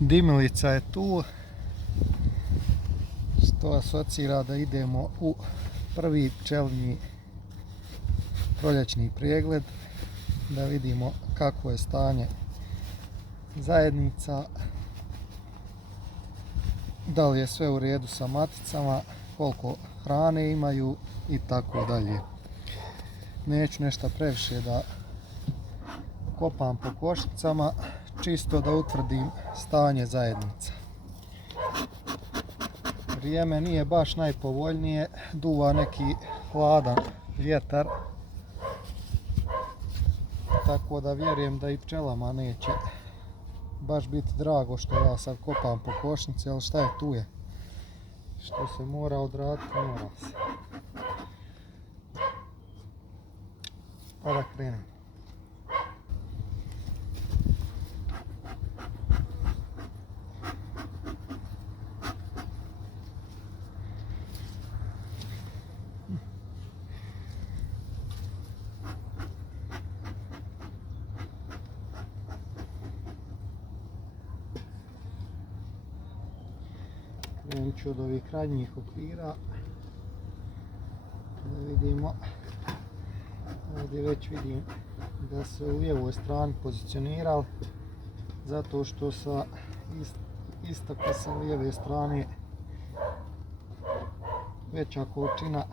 Dimilica je tu, što asocira da idemo u prvi pčelinji proljećni pregled, da vidimo kako je stanje zajednica, da li je sve u redu sa maticama, koliko hrane imaju i tako dalje. Neću nešto previše da kopam po košnicama, čisto da utvrdim stanje zajednica. Vrijeme nije baš najpovoljnije, duva neki hladan vjetar, tako da vjerujem da i pčelama neće baš biti drago što ja sad kopam po košnici, ali šta je tu je. Što se mora odraditi, mora se. Pa da krenem. Krenut ću od ovih krajnjih okvira da vidimo. Ovdje već vidim da se u lijevoj strani pozicionirali, zato što sa istoka sa lijeve strane veća količina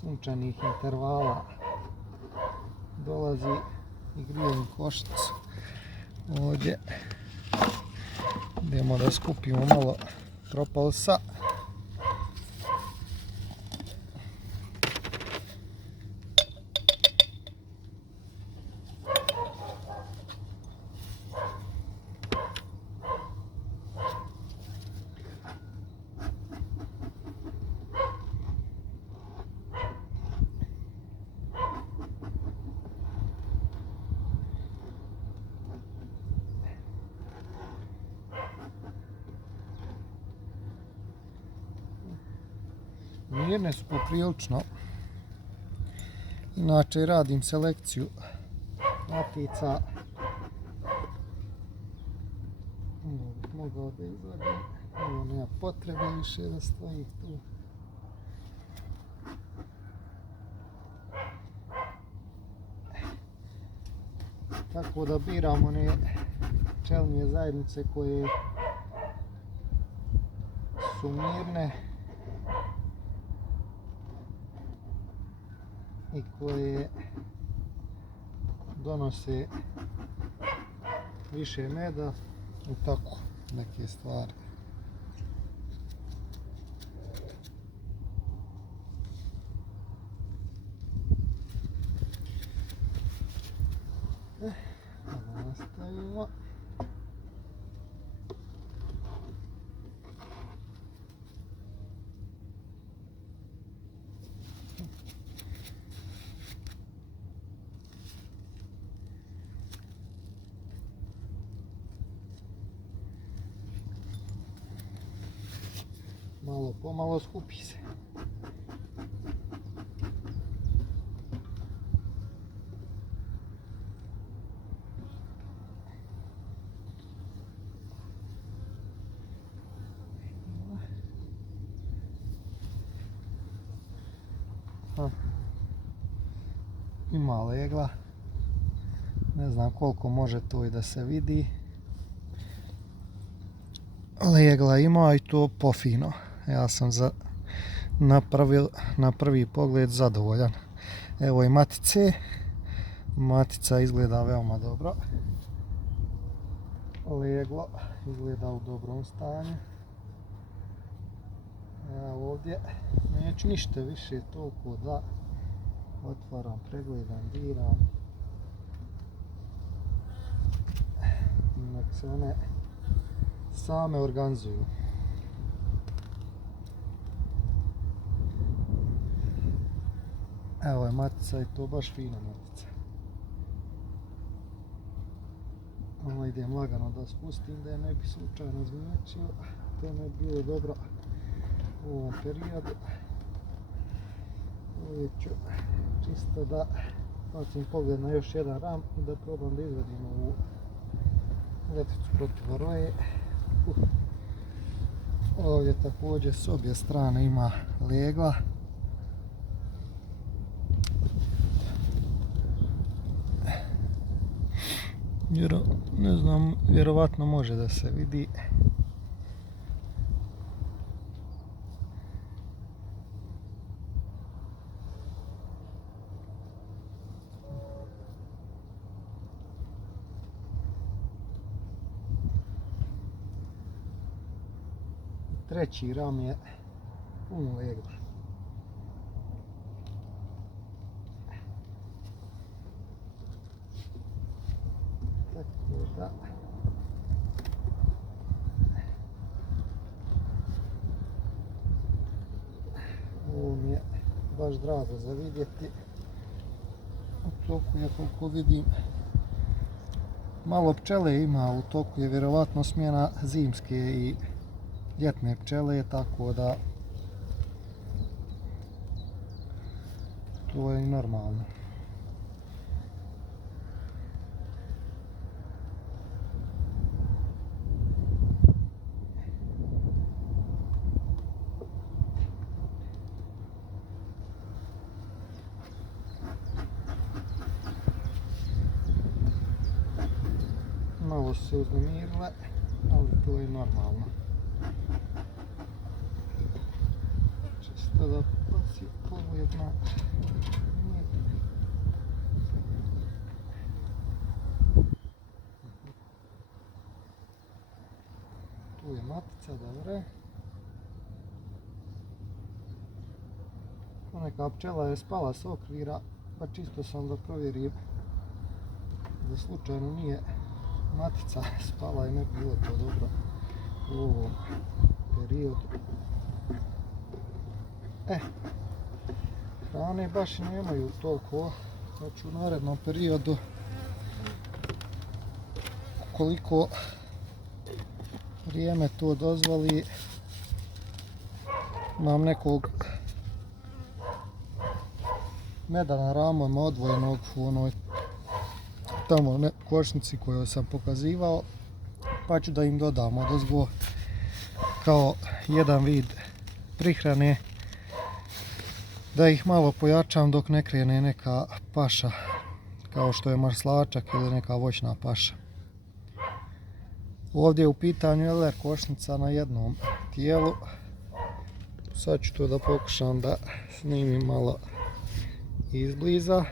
sunčanih intervala dolazi i grije mi košnicu. Ovdje idemo da skupimo malo propalsa. Mirne su poprilično. Inače radim selekciju matica. Mogao da izvadim. Ovo nema potrebe više da stoji tu. Tako da biramo one pčelinje zajednice koje su mirne i koje donose više meda i tako neke stvari. Nastavimo. Malo pomalo skupi se. Ima legla. Ne znam koliko može to i da se vidi. Legla ima i to pofino. Ja sam na prvi pogled zadovoljan. Evo i matice. Matica izgleda veoma dobro. Leglo izgleda u dobrom stanju. Ja ovdje neću ništa više toliko da otvaram, pregledam, diram. Nek se one same organizuju. Evo je matica i to baš fina matica. Ovo idem lagano da spustim da je ne bi slučajno zmječio. To ne bi bilo dobro u ovom periodu. Uvijek ću čisto da bacim pogled na još jedan ram i da probam da izvadim ovu Leticu protiv roje. Ovdje također s obje strane ima legla. Ne znam, vjerovatno može da se vidi. Treći ram je pun legla. Tako da ovo mi je baš drago za vidjeti. U toku je, koliko vidim, malo pčele ima, u toku je vjerovatno smjena zimske i ljetne pčele, tako da to je i normalno. Malo su se uznemirile, ali to je normalno. Čisto da pazi pogled. Tu je matica, dobro. Neka pčela je spala s okvira, pa čisto sam da provjerim da slučajno nije matica spala i ne bi bilo to dobro u ovom periodu. Hrane baš nemaju toliko, znači u narednom periodu koliko vrijeme to dozvoli, imam nekog meda na ramama odvojenog u onoj tamo košnici koju sam pokazivao, pa ću da im dodam odozgo kao jedan vid prihrane, da ih malo pojačam dok ne krene neka paša kao što je marslačak ili neka voćna paša. Ovdje je u pitanju LR košnica na jednom tijelu. Sad ću to da pokušam da snimim malo izbliza.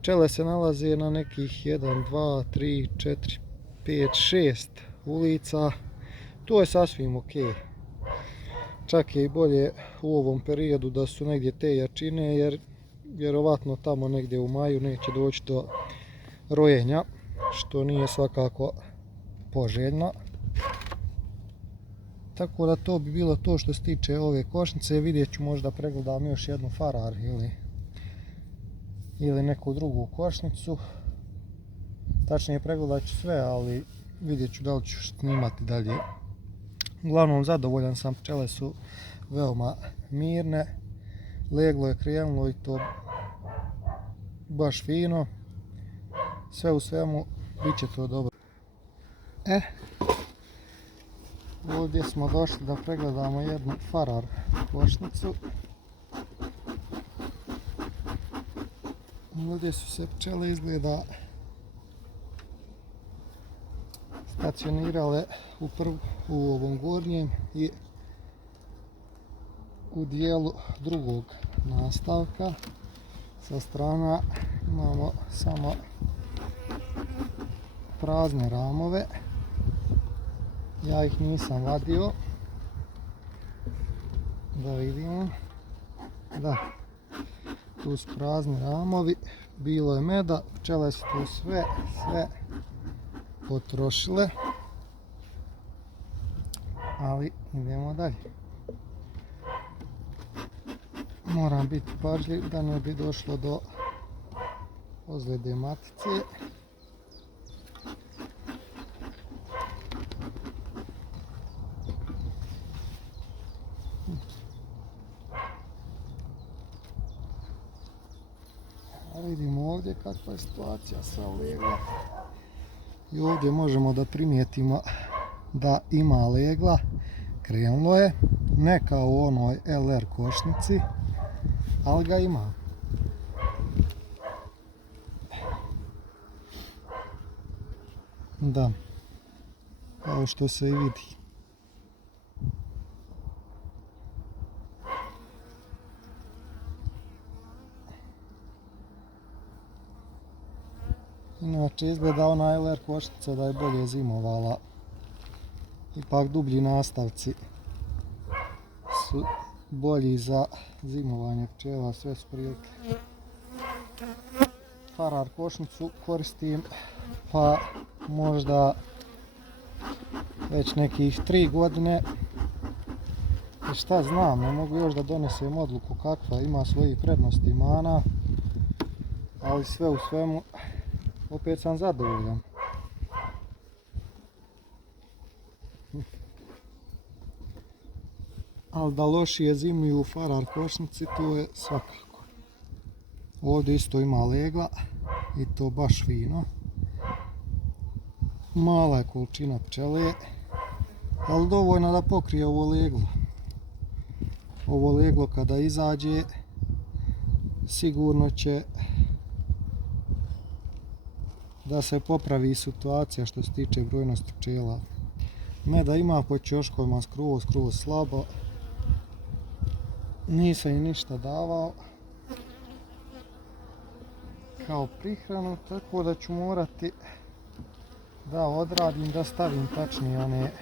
Pčele se nalaze na nekih 1, 2, 3, 4, 5, 6 ulica. To je sasvim ok. Čak je i bolje u ovom periodu da su negdje te jačine, jer vjerovatno tamo negdje u maju neće doći do rojenja, što nije svakako poželjno. Tako da to bi bilo to što se tiče ove košnice. Vidjet ću, možda pregledam još jednu farar ili neku drugu košnicu. Tačnije pregledat ću sve, ali vidjet ću da li ću snimati dalje. Uglavnom zadovoljan sam, pčele su veoma mirne, leglo je krenulo i to baš fino. Sve u svemu bit će to dobro. Ovdje smo došli da pregledamo jednu farar košnicu. Ovdje su se pčele izgleda stacionirale u ovom gornjem i u dijelu drugog nastavka. Sa strana imamo samo prazne ramove. Ja ih nisam vadio. Da vidimo. Da, tu su prazni ramovi. Bilo je meda, pčele su tu sve potrošile. Ali idemo dalje. Moram biti pažljiv da ne bi došlo do ozljede matice. Vidimo ovdje kakva je situacija sa leglom. I ovdje možemo da primijetimo da ima legla, krenulo je, ne kao u onoj LR košnici, ali ga ima. Da, kao što se i vidi. Inače izgleda ona LR košnica da je bolje zimovala. Ipak dublji nastavci su bolji za zimovanje pčela, sve s prilike. Farar košnicu koristim pa možda već nekih 3 godine. I šta znam, ne mogu još da donesem odluku kakva, ima svojih prednosti i mana, ali sve u svemu opet sam zadovoljan. Ali da lošije zimuju u farar košnici, to je svakako. Ovdje isto ima legla i to baš fino. Mala je količina pčele, ali dovoljno da pokrije ovo leglo. Ovo leglo kada izađe sigurno će da se popravi situacija što se tiče brojnosti pčela. Meda ima po ćoškovima skroz slabo. Nisam im ništa davao kao prihranu, tako da ću morati da odradim, da stavim tačnije one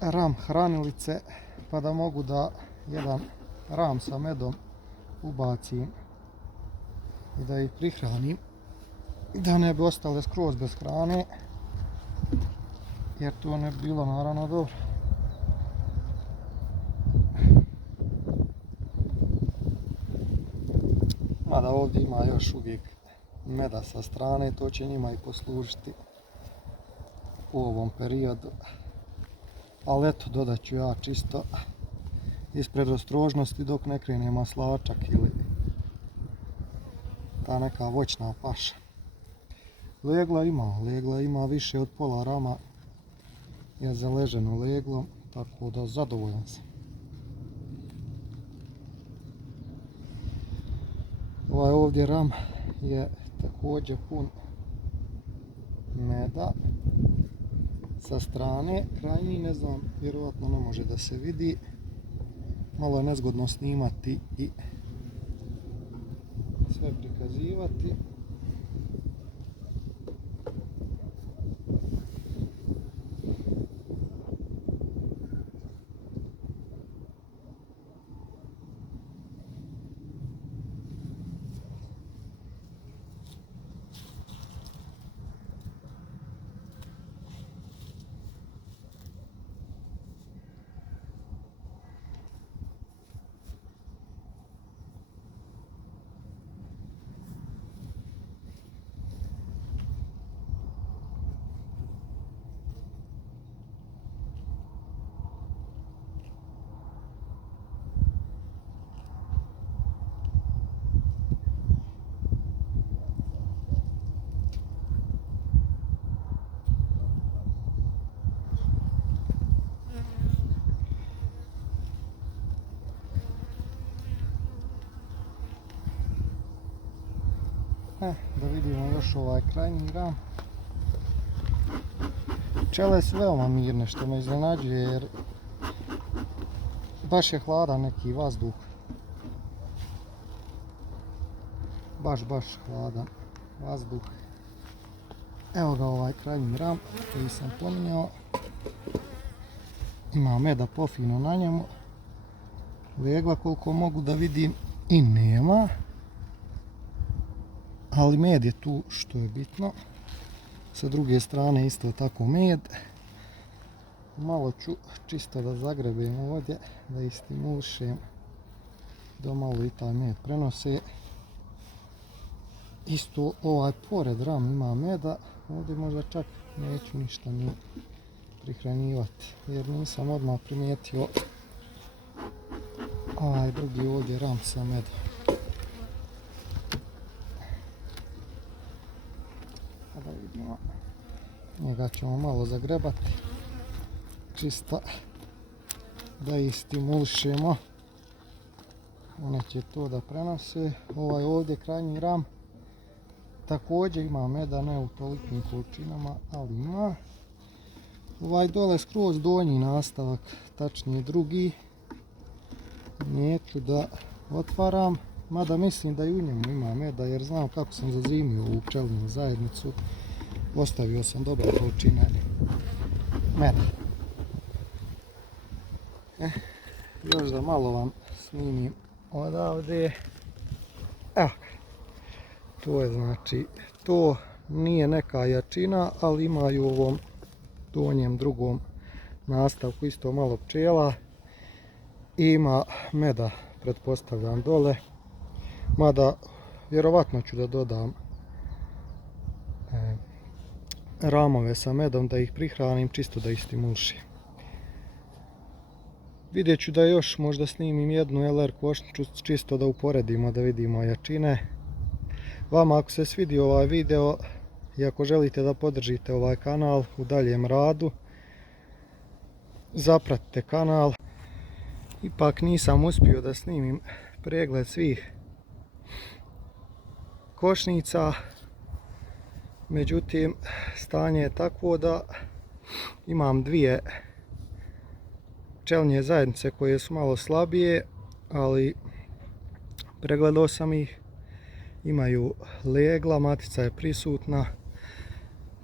ram hranilice, pa da mogu da jedan ram sa medom ubacim i da ih prihranim, da ne bi ostale skroz bez hrane, jer to ne bi bilo naravno dobro. Mada ovdje ima još uvijek meda sa strane, to će njima i poslužiti u ovom periodu. Ali eto, dodat ću ja čisto ispred ostrožnosti dok ne krene maslačak ili ta neka voćna paša. Legla ima više od pola rama, je zaleženo leglom, tako da zadovoljan sam. Ovaj ovdje ram je također pun meda sa strane, krajnji, ne znam, vjerojatno ne može da se vidi. Malo je nezgodno snimati i sve prikazivati. Da vidimo još ovaj krajnji ram. Pčele su veoma mirne, što me iznenađuje, jer baš je hladan neki vazduh. Baš hladan vazduh. Evo ga ovaj krajnji ram koji sam pominjao. Ima meda pofino na njemu. Legla koliko mogu da vidim i nema. Ali med je tu, što je bitno. Sa druge strane isto tako med. Malo ću čisto da zagrebem ovdje, da istimulišem, da malo i taj med prenose. Isto ovaj pored ram ima meda, ovdje možda čak neću ništa ni prihranjivati, jer nisam odmah primijetio ovaj drugi ovdje ram sa medom. Pa da vidimo. Njega ćemo malo zagrebati. Čisto da ih stimulišemo. One će to da prenose. Ovaj ovdje krajnji ram također ima meda, ne u tolikim količinama, ali ima. Ovaj dole skroz donji nastavak, tačnije drugi. Neću da otvaram, mada mislim da i u njemu ima meda jer znam kako sam zazimio ovu pčelinu zajednicu. Ostavio sam dobre količine meda. Još da malo vam snimim odavde. Evo ga. To je znači, to nije neka jačina, ali imaju u ovom donjem drugom nastavku isto malo pčela. Ima meda, pretpostavljam, dole. Mada, vjerovatno ću da dodam ramove sa medom da ih prihranim, čisto da ih stimulišem. Vidjet ću da još možda snimim jednu LR košnicu, čisto da uporedimo, da vidimo jačine. Vama ako se svidio ovaj video i ako želite da podržite ovaj kanal u daljem radu, zapratite kanal. Ipak nisam uspio da snimim pregled svih košnica, međutim stanje je takvo da imam dvije pčelinje zajednice koje su malo slabije, ali pregledao sam ih, imaju legla, matica je prisutna.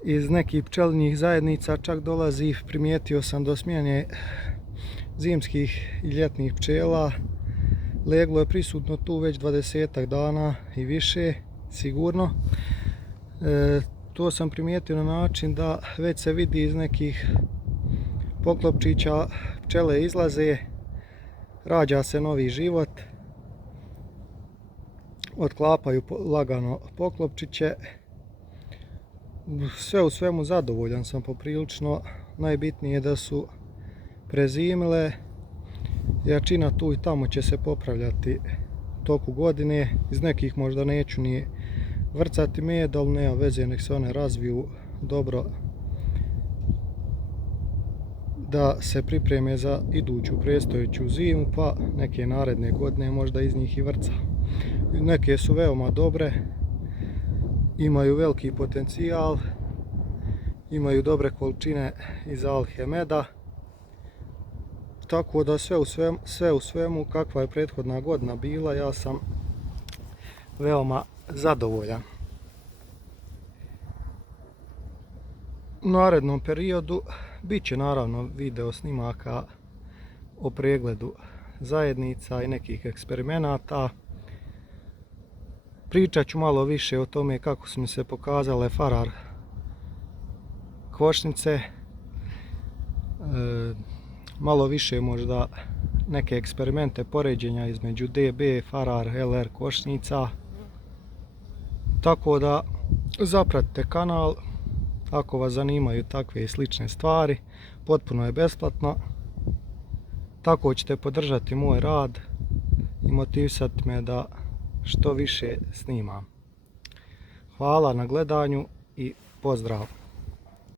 Iz nekih pčelinjih zajednica čak dolazi, primijetio sam, do smjene zimskih i ljetnih pčela. Leglo je prisutno tu već 20 dana i više, sigurno. To sam primijetio na način da već se vidi iz nekih poklopčića pčele izlaze, rađa se novi život, otklapaju lagano poklopčiće. Sve u svemu zadovoljan sam poprilično, najbitnije je da su prezimile. Jačina tu i tamo će se popravljati u toku godine, iz nekih možda neću ni vrcati med, ali nema veze, nek se one razviju dobro da se pripreme za iduću predstojeću zimu, pa neke naredne godine možda iz njih i vrca. Neke su veoma dobre, imaju veliki potencijal, imaju dobre količine iz zalihe meda, tako da sve u svemu kakva je prethodna godina bila, ja sam veoma zadovoljan. U narednom periodu bit će naravno video snimaka o pregledu zajednica i nekih eksperimenata. Pričat ću malo više o tome kako su mi se pokazale Farar košnice. Malo više možda neke eksperimente poređenja između DB, Farar, LR košnica. Tako da zapratite kanal ako vas zanimaju takve i slične stvari. Potpuno je besplatno. Tako ćete podržati moj rad i motivisati me da što više snimam. Hvala na gledanju i pozdrav!